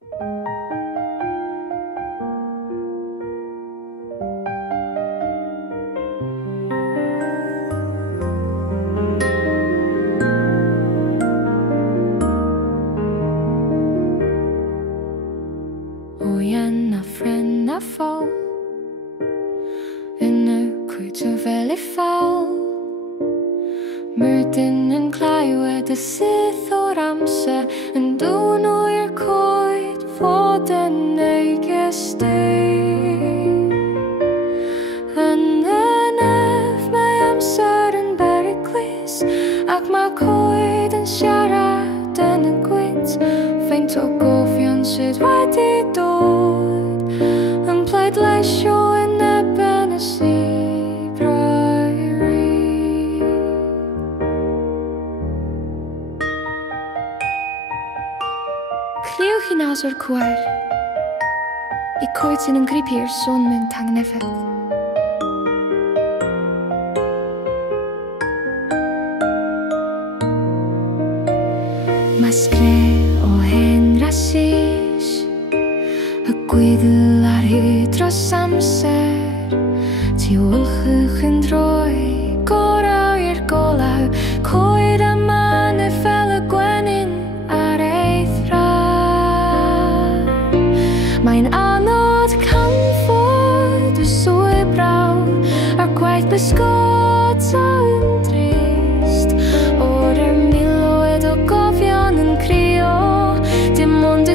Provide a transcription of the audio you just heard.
Igjen na friend na få under kwytu veldig fall Myrtin en klaiwe de sith og ramse En du nu koit for den eige steg En ef meg amsøren berglis Ak ma koit en kjæra denne kvitt Fengt og gå fjønset veit I dod En pleit leisjo en ebben a si brøyri Kliw hinasur kuar I koit sin gripir son min tagnefet Maskre og henra sis Guidelar hydra samser Ti ulchuchen droi Gora golau Coida man fella gwenin ar eithra Mein anod kan få du så bra Quite beskått så undrist Order milo ed og gofjan en krio Det månde